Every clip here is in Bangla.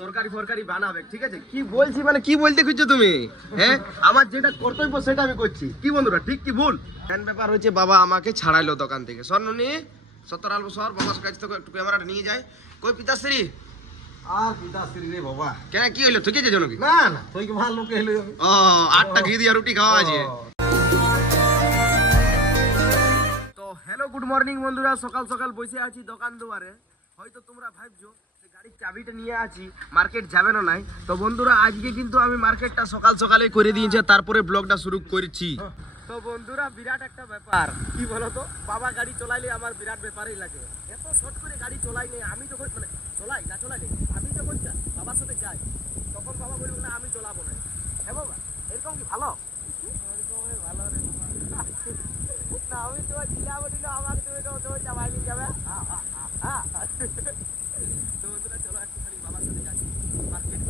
তরকারি ফরকারি বানাবে, ঠিক আছে? কি বলছি মানে কি বলতে খুঁজছো তুমি? হ্যাঁ, আমার যেটা কর্তব্য সেটা আমি করছি। কি বন্ধুরা, ঠিক কি ভুল? মেন ব্যাপার হচ্ছে বাবা আমাকে ছাড়াইলো দোকান থেকে। স্বর্ণনি সত্তর আলবো সর বাবার কাছ থেকে একটু ক্যামেরাটা নিয়ে যায়। কই পিতাশ্রী? আর পিতাশ্রী রে বাবা, কেন কি হইলো? ঠিক আছে জানো কি? না না তুই কি ভালো লোক হইলো? ও, 8টা ঘি দিয়া রুটি খাওয়া আছে। তো হ্যালো গুড মর্নিং বন্ধুরা, সকাল সকাল বসে আছি দোকান দুয়ারে। হয়তো তোমরা ভাবছো যে গাড়ির চাবিটা নিয়ে আছি, মার্কেট যাবে না নাই। তো বন্ধুরা আজকে কিন্তু আমি মার্কেটটা সকাল সকালে করে দিয়েছি, তারপরে ব্লগটা শুরু করেছি। তো বন্ধুরা বিরাট একটা ব্যাপার, কি বলো তো, বাবা গাড়ি চলাইলে আমার বিরাট ব্যাপারই লাগে। এত শর্ট করে গাড়ি চলাই নেই আমি, যখন মানে চলাই না চলাই নেই আমি, যখন বাবার সাথে যাই তখন বাবা বলুক না আমি চলাবো না। হ্যাঁ বাবা, এরকম কি ভালো? ভালো রে না, আমি তোমার জিলা বলিল আমাকে তুমি তো চাবাই নিয়ে যাবে। তো বন্ধুরা চলো একটুখানি বাবার সাথে যাই মার্কেট।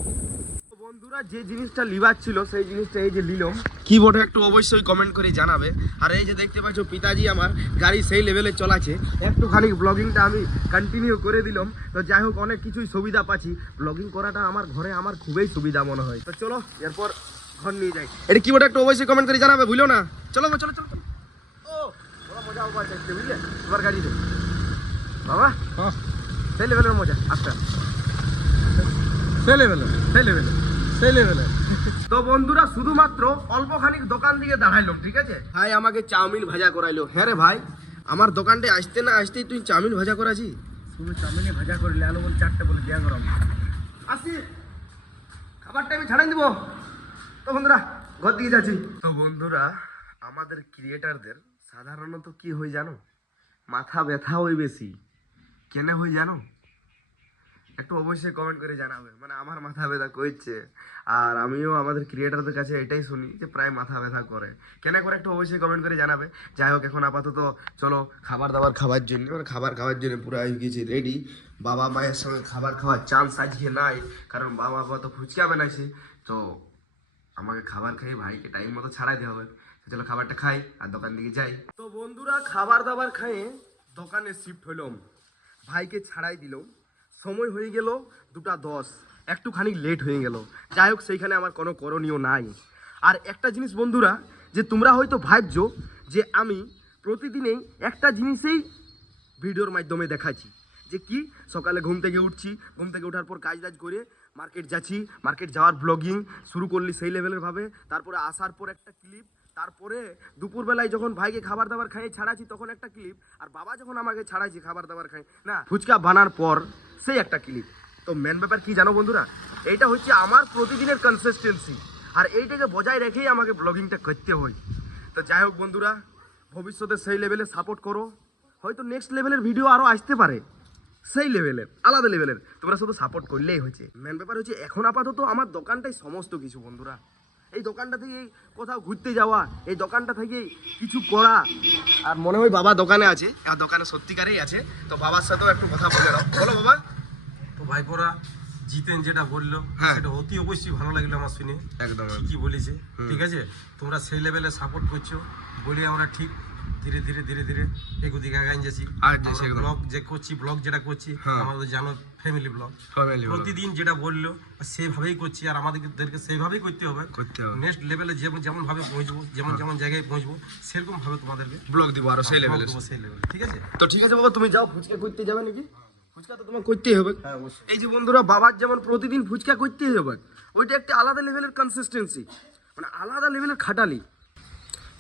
বন্ধুরা যে জিনিসটা লিবার ছিল সেই জিনিসটা এই যে নিলাম। কি বটে একটু অবশ্যই কমেন্ট করে জানাবে। আর এই যে দেখতে পাচ্ছ পিতাজি আমার গাড়ি সেই লেভেলে চলাছে, একটুখানি ব্লগিংটা আমি কন্টিনিউ করে দিলাম। তো যাই হোক অনেক কিছুই সুবিধা পাচ্ছি, ব্লগিং করাটা আমার ঘরে আমার খুবই সুবিধা মনে হয়। তো চলো এরপর ঘর নিয়ে যাই। এটা কি বটে একটু অবশ্যই কমেন্ট করে জানাবে, ভুলো না। চলো চলো চলো চলো। ও বড় মজা হবে দেখতে, বুঝলে তোমার গাড়িতে বাবা? হ্যাঁ, সেই লেভেলের মজা। আচ্ছা সেই লেভেলে সেই লেভেলে সেই লেভেলে। তো বন্ধুরা শুধুমাত্র অল্পখানিক দোকান দিয়ে দাঁড়াইলাম, ঠিক আছে? ভাই আমাকে চাউমিন ভাজা করাইলো। হ্যাঁ রে ভাই, আমার দোকানটা আসতে না আসতেই তুই চাউমিন ভাজা করাছি? শুধু চাউমিনে ভাজা করলে আলু বলে 4টে বলে দেয়া গরম। আসি, খাবারটা আমি ছাড়াই দিব। তো বন্ধুরা ঘর দিয়ে যাচ্ছি। তো বন্ধুরা আমাদের ক্রিয়েটারদের সাধারণত কি হয় জানো? মাথা ব্যথা হয় বেশি। কেন হয় জানো? একটু অবশ্যই কমেন্ট করে জানাবে। মানে আমার মাথা ব্যথা করছে, আর আমিও আমাদের ক্রিয়েটারদের কাছে এটাই শুনি যে প্রায় মাথা ব্যথা করে। কেন করে একটু অবশ্যই কমেন্ট করে জানাবে। যাই হোক এখন আপাতত চলো খাবার দাবার খাওয়ার জন্য, মানে খাবার খাওয়ার জন্য পুরো হয়ে গেছি রেডি। বাবা মায়ের সঙ্গে খাবার খাওয়ার চান্স আজকে নাই, কারণ বাবা তো ফুচকা বানাইছে। তো আমাকে খাবার খেয়ে ভাইকে টাইম মতো ছাড়াই দিতে হবে। চলো খাবারটা খাই আর দোকান দিকে যাই। তো বন্ধুরা খাবার দাবার খাইয়ে দোকানে শিফট হইলাম, ভাইকে ছাড়াই দিলাম। সময় হয়ে গেল 2:10, একটুখানি লেট হয়ে গেল। যাই হোক সেইখানে আমার কোনো করণীয় নাই। আর একটা জিনিস বন্ধুরা, যে তোমরা হয়তো ভাবছো যে আমি প্রতিদিনেই একটা জিনিসেই ভিডিওর মাধ্যমে দেখাচ্ছি, যে কি সকালে ঘুম থেকে উঠছি, ঘুম থেকে ওঠার পর কাজ টাজ করে মার্কেট যাচ্ছি, মার্কেট যাওয়ার ব্লগিং শুরু করলি সেই লেভেলের ভাবে, তারপরে আসার পর একটা ক্লিপ, তারপরে দুপুরবেলায় যখন ভাইকে খাবার দাবার খাইয়ে ছাড়াচ্ছি তখন একটা ক্লিপ, আর বাবা যখন আমাকে ছাড়াইছি খাবার দাবার খাই না ফুচকা বানার পর সেই একটা ক্লিপ। তো মেন ব্যাপার কি জানো বন্ধুরা, এইটা হচ্ছে আমার প্রতিদিনের কনসিস্টেন্সি, আর এইটাকে বজায় রেখেই আমাকে ব্লগিংটা করতে হয়। তো যাই হোক বন্ধুরা, ভবিষ্যতে সেই লেভেলে সাপোর্ট করো। হয়তো নেক্সট লেভেলের ভিডিও আরও আসতে পারে, সেই লেভেলের আলাদা লেভেলের, তোমরা শুধু সাপোর্ট করলেই হয়েছে। মেন ব্যাপার হচ্ছে এখন আপাতত আমার দোকানটাই সমস্ত কিছু বন্ধুরা। এই দোকানটা থেকেই কোথাও ঘুরতে যাওয়া, এই দোকানটা থেকেই কিছু করা। আর মনে হয় বাবা দোকানে আছে, আর দোকানে সত্যিকারেই আছে। তো বাবার সাথেও একটু কথা বলে নাও। বলো বাবা। তো ভাইপোরা জিতেন যেটা বললো সেটা অতি অবশ্যই ভালো লাগলো আমার শুনে। একদম ঠিকই বলেছে, ঠিক আছে? তোমরা সেই লেভেলে সাপোর্ট করছো বলে আমরা ঠিক ধীরে ধীরে ধীরে ধীরে এগুদিকে আগাই যাচ্ছি। ব্লগ যে করছি, ব্লগ যেটা করছি আমাদের জানো ফ্যামিলি ব্লগ, প্রতিদিন যেটা বললো সেইভাবেই করছি, আর আমাদেরকে সেইভাবেই করতে হবে। নেক্সট লেভেলে যেমন ভাবে পৌঁছবো, যেমন যেমন জায়গায় পৌঁছবো সেরকম ভাবে তোমাদেরকে ব্লগ দিব আরো সেই লেভেলে, ঠিক আছে? তো ঠিক আছে বাবা, তুমি যাও ফুচকা করতে যাবে নাকি? ফুচকা তো তোমার করতেই হবে। এই যে বন্ধুরা বাবার যেমন প্রতিদিন ফুচকা করতেই হবে, ওইটা একটা আলাদা লেভেলের কনসিস্টেন্সি, মানে আলাদা লেভেলের খাটালি,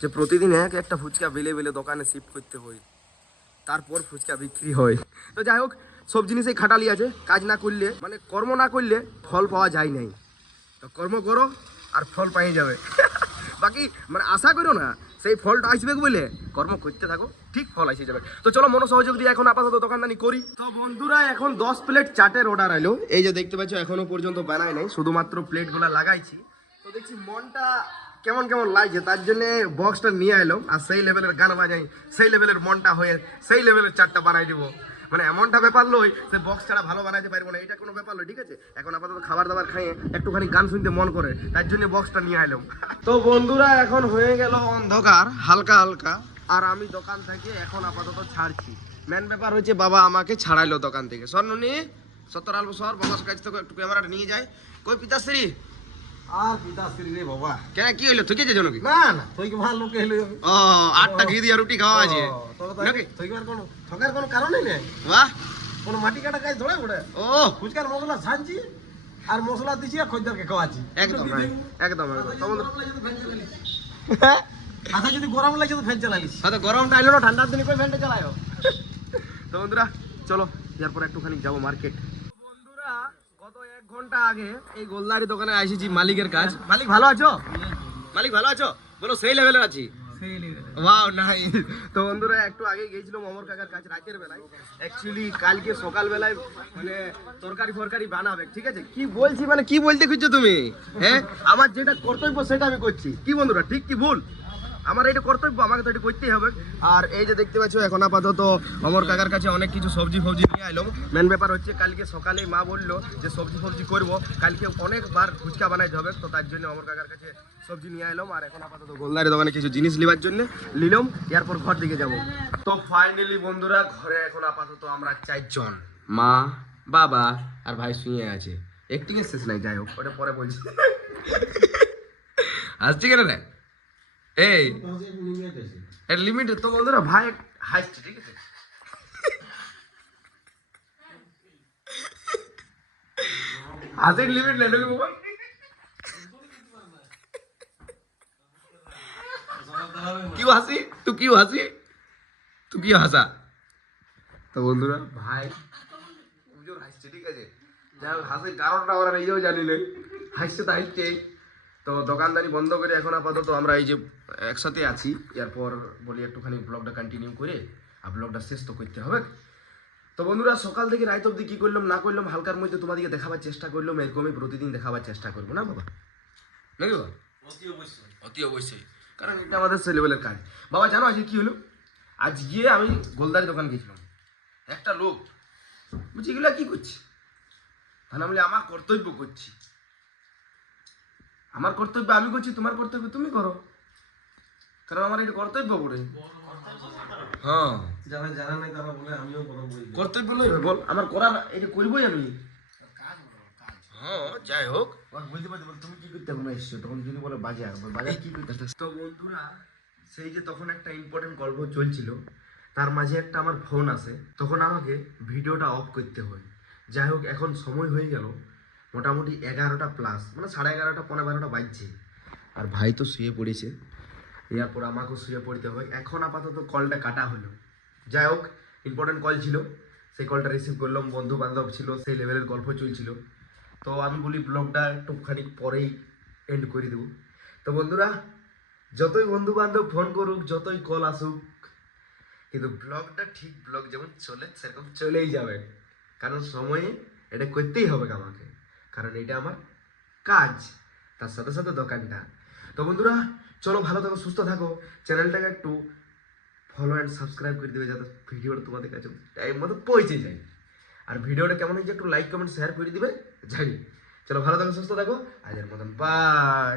যে প্রতিদিন একটা ফুচকা বেলে বেলে দোকানে শিফট করতে হয়, তারপর ফুচকা বিক্রি হয়। তো যাই হোক সব জিনিসেই খাটালি আছে, কাজ না করলে মানে কর্ম না করলে ফল পাওয়া যায় নাই। তো কর্ম করো আর ফল পাই যাবে। বাকি মানে আশা করো না সেই ফলটা আসবে বলে, কর্ম করতে থাকো, ঠিক ফল এসে যাবে। তো চলো মনোসহযোগ দিয়ে এখন আপাতত দোকানদানি করি। তো বন্ধুরা এখন 10 প্লেট চাটের অর্ডার আইলো। এই যে দেখতে পাচ্ছ এখনো পর্যন্ত বানায় নাই, শুধুমাত্র প্লেটগুলো লাগাইছি। তো দেখছি মনটা কেমন কেমন লাগছে, তার জন্য বক্সটা নিয়ে এলাম, আর সেই লেভেলের গান বাজাই, সেই লেভেলের মনটা হয়ে সেই লেভেলের চাটটা বানাই দিব। মানে এমনটা ব্যাপার লই যে বক্স ছাড়া ভালো বানাইতে পারবো না, এটা কোনো ব্যাপার লই, ঠিক আছে? এখন আপাতত খাবার দাবার খাইয়ে একটুখানি গান শুনতে মন করে, তার জন্য বক্সটা নিয়ে এলাম। তো বন্ধুরা এখন হয়ে গেল অন্ধকার হালকা হালকা, আর আমি দোকান থেকে এখন আপাতত ছাড়ছি। মেন ব্যাপার হচ্ছে বাবা আমাকে ছাড়াইলো দোকান থেকে। স্বর্ণনি সত্তর আলবো শহর বাবার কাছ থেকে একটু ক্যামেরাটা নিয়ে যায়। কই পিতাশ্রী? আর পিতাশ্রী রে বাবা, কেন কি হইলো, থুকে যে নাকি? না না তুই কি ভালো লোকে এলো আমি। ও 8টা ঘি দিয়া রুটি খাওয়া আছে নাকি? তুই কি আর কোনো ঠকার কোনো কারণই নেই। বাহ, কোনো মাটি কাটা কাজ ধরে ওটা। ও ফুচকার মশলা ছাড়ছি আর মশলা দিছি আর খদ্দেরকে খাওয়াচ্ছি। একদম একদম একদম। তো বন্ধুরা আচ্ছা যদি গরম লাগে তো ফ্যান চালালিস। হয়তো গরমটা আইলো না, ঠান্ডার দিনে কই ফ্যানটা চালায়ও। তো বন্ধুরা চলো এরপর একটুখানি যাবো মার্কেট। বন্ধুরা গত 1 ঘন্টা আগে এই গোলদারি দোকানে এসেছি মালিকের কাজ। মালিক ভালো আছো? মালিক ভালো আছো? বলো সেই লেভেলের আছি। Wow nice. তো বন্ধুরা একটু আগে গিয়েছিলাম অমর কাকার কাছে রাতের বেলায়। অ্যাকচুয়ালি কালকে সকাল বেলায় মানে তরকারি ফরকারি বানাবে, ঠিক আছে? কি বলছি মানে কি বলতে খুঁজছো তুমি? হ্যাঁ, আমার যেটা কর্তব্য সেটা আমি করছি। কি বন্ধুরা, ঠিক কি ভুল? আমার এটা কর্তব্য, আমাকে তো এটা করতেই হবে। আর এই যে দেখতে পাচ্ছ এখন আপাতত অমর কাকার কাছে অনেক কিছু সবজি ফবজি নিয়ে আইলাম। মেন ব্যাপার হচ্ছে কালকে সকালে মা বললো যে সবজি ফবজি করবো, কালকে অনেকবার ফুচকা বানাইতে হবে, তো তার জন্য অমর কাকার কাছে সবজি নিয়ে আইলাম। আর এখন আপাতত গোলদারি দোকানে কিছু জিনিস নেবার জন্য নিলাম, এরপর ঘর দিকে যাব। তো ফাইনালি বন্ধুরা ঘরে এখন আপাতত আমরা 4 জন, মা বাবা আর ভাই শুয়ে আছে। একটিং এর শেষ নাই, যাই হোক ওটা পরে বলছি। আসছি কেন রে? এই এর লিমিট তো বন্ধুরা ভাই হাসছে, ঠিক আছে? হাসির লিমিট নেই নাকি বাবা? क्यों हंसी? तू क्यों हंसी? तू क्यों हंसा? তো বন্ধুরা ভাই উজোর হাসছে, ঠিক আছে? যাই হোক হাসির কারণটা আমরা নিজেও জানি না, হাসছে তো হাসছেই। তো দোকানদারি বন্ধ করে এখন আপাতত আমরা এই যে একসাথে আছি। এরপর বলি একটুখানি ব্লগটা কন্টিনিউ করে, আর ব্লগটা শেষ তো করতে হবে। তো বন্ধুরা সকাল থেকে রাত অবধি কী করলাম না করলাম হালকার মধ্যে তোমাদেরকে দেখাবার চেষ্টা করলাম। এরকমই প্রতিদিন দেখাবার চেষ্টা করবো, না বাবা? নাকি বাবা? অতি অবশ্যই, কারণ এটা আমাদের ছেলেবেলের কাজ। বাবা জানো আজকে কি হলো? আজ গিয়ে আমি গোলদারি দোকান গেছিলাম, একটা লোক বলছি এগুলো কি করছি? তাহলে বলি আমার কর্তব্য করছি, আমার কর্তব্য আমি করছি, তোমার কর্তব্য তুমি করো, কারণ আমার এটা কর্তব্য বলে। হ্যাঁ, যারা জানা নাই তারা বলে আমিও কথা বলি। কর্তব্য নয় বল, আমার করার এটা করবোই আমি। হ্যাঁ যাই হোক, বুঝতে পারছি। তুমি কি করতে এখন এসছো? তখন যদি বলে বাজার, বাজার কি করতে? তো বন্ধুরা সেই যে তখন একটা ইম্পর্টেন্ট গল্প চলছিল, তার মাঝে একটা আমার ফোন আসে, তখন আমাকে ভিডিওটা অফ করতে হয়। যাই হোক এখন সময় হয়ে গেল মোটামুটি 11টা প্লাস, মানে 11:30 পৌনে 12টা বাজছে। আর ভাই তো শুয়ে পড়েছে, এরপর আমাকেও শুয়ে পড়তে হবে। এখন আপাতত কলটা কাটা হলো। যাই হোক ইম্পর্টেন্ট কল ছিল, সেই কলটা রিসিভ করলাম, বন্ধু বান্ধব ছিল, সেই লেভেলের গল্প চলছিল। তো আমি বলি ব্লগটা একটুখানি পরেই এন্ড করে দেবো। তো বন্ধুরা যতই বন্ধু বান্ধব ফোন করুক, যতই কল আসুক, কিন্তু ব্লগটা ঠিক ব্লগ যেমন চলে সেরকম চলেই যাবে, কারণ সময়ে এটা করতেই হবে আমাকে, কারণ এটা আমার কাজ, তার সাথে সাথে দোকানটা। তো বন্ধুরা চলো ভালো থাকো, সুস্থ থাকো, চ্যানেলটাকে একটু ফলো অ্যান্ড সাবস্ক্রাইব করে দেবে যাতে ভিডিওটা তোমাদের কাছে টাইম মতো পৌঁছে যায়। আর ভিডিওটা কেমন হয়েছে একটু লাইক কমেন্ট শেয়ার করে দিবে, জানি। চলো ভালো থাকো, সুস্থ থাকো, আজের মতন বাই।